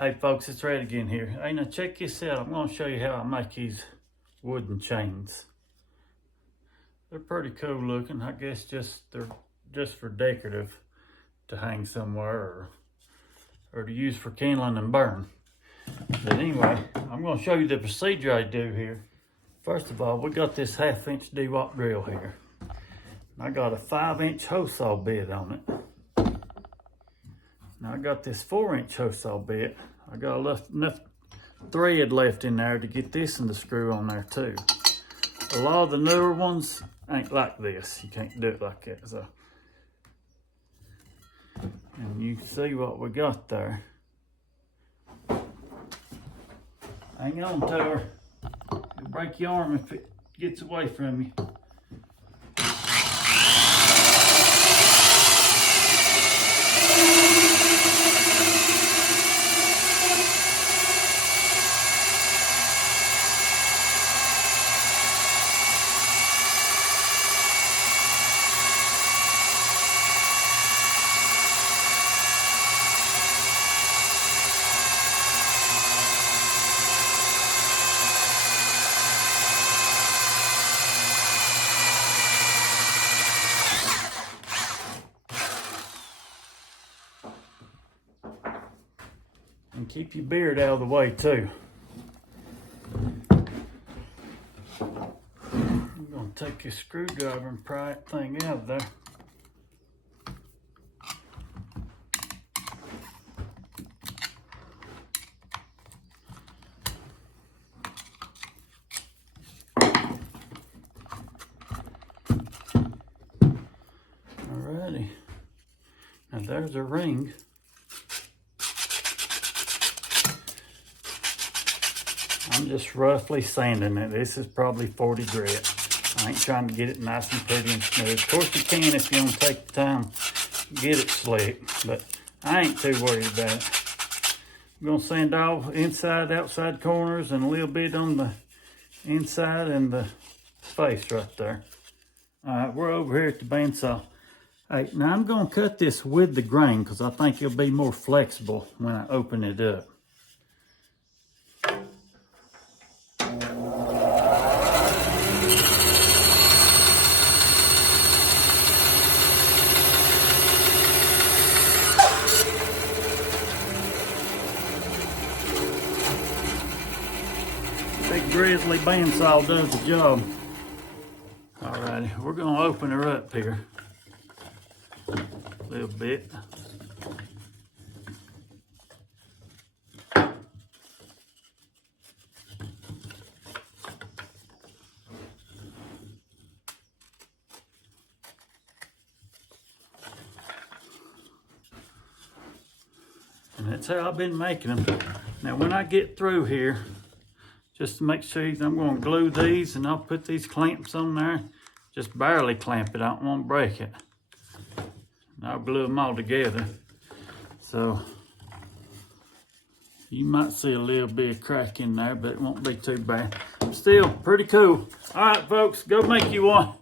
Hey folks, it's Red again here. Hey, now check this out. I'm going to show you how I make these wooden chains. They're pretty cool looking. I guess they're just for decorative to hang somewhere or to use for kindling and burn. But anyway, I'm going to show you the procedure I do here. First of all, we got this 1/2-inch dewalt drill here. I got a 5-inch hose saw bit on it. Now I got this 4-inch hose saw bit. I got enough thread left in there to get this and the screw on there too. A lot of the newer ones ain't like this. You can't do it like that. So, and you see what we got there. Hang on to her. You'll break your arm if it gets away from you. And keep your beard out of the way too. I'm going to take this screwdriver and pry that thing out of there. Alrighty. Now there's a ring. I'm just roughly sanding it. This is probably 40 grit. I ain't trying to get it nice and pretty and smooth. Of course you can if you want to take the time to get it slick, but I ain't too worried about it. I'm gonna sand off inside, outside corners and a little bit on the inside and the face right there. All right, we're over here at the bandsaw. Hey, now I'm gonna cut this with the grain because I think it'll be more flexible when I open it up. Big grizzly bandsaw does the job. Alrighty, we're gonna open her up here a little bit. And that's how I've been making them. Now when I get through here, just to make sure, I'm going to glue these and I'll put these clamps on there. Just barely clamp it, I don't want to break it. And I'll glue them all together. So you might see a little bit of crack in there, but it won't be too bad. Still pretty cool. All right, folks, go make you one.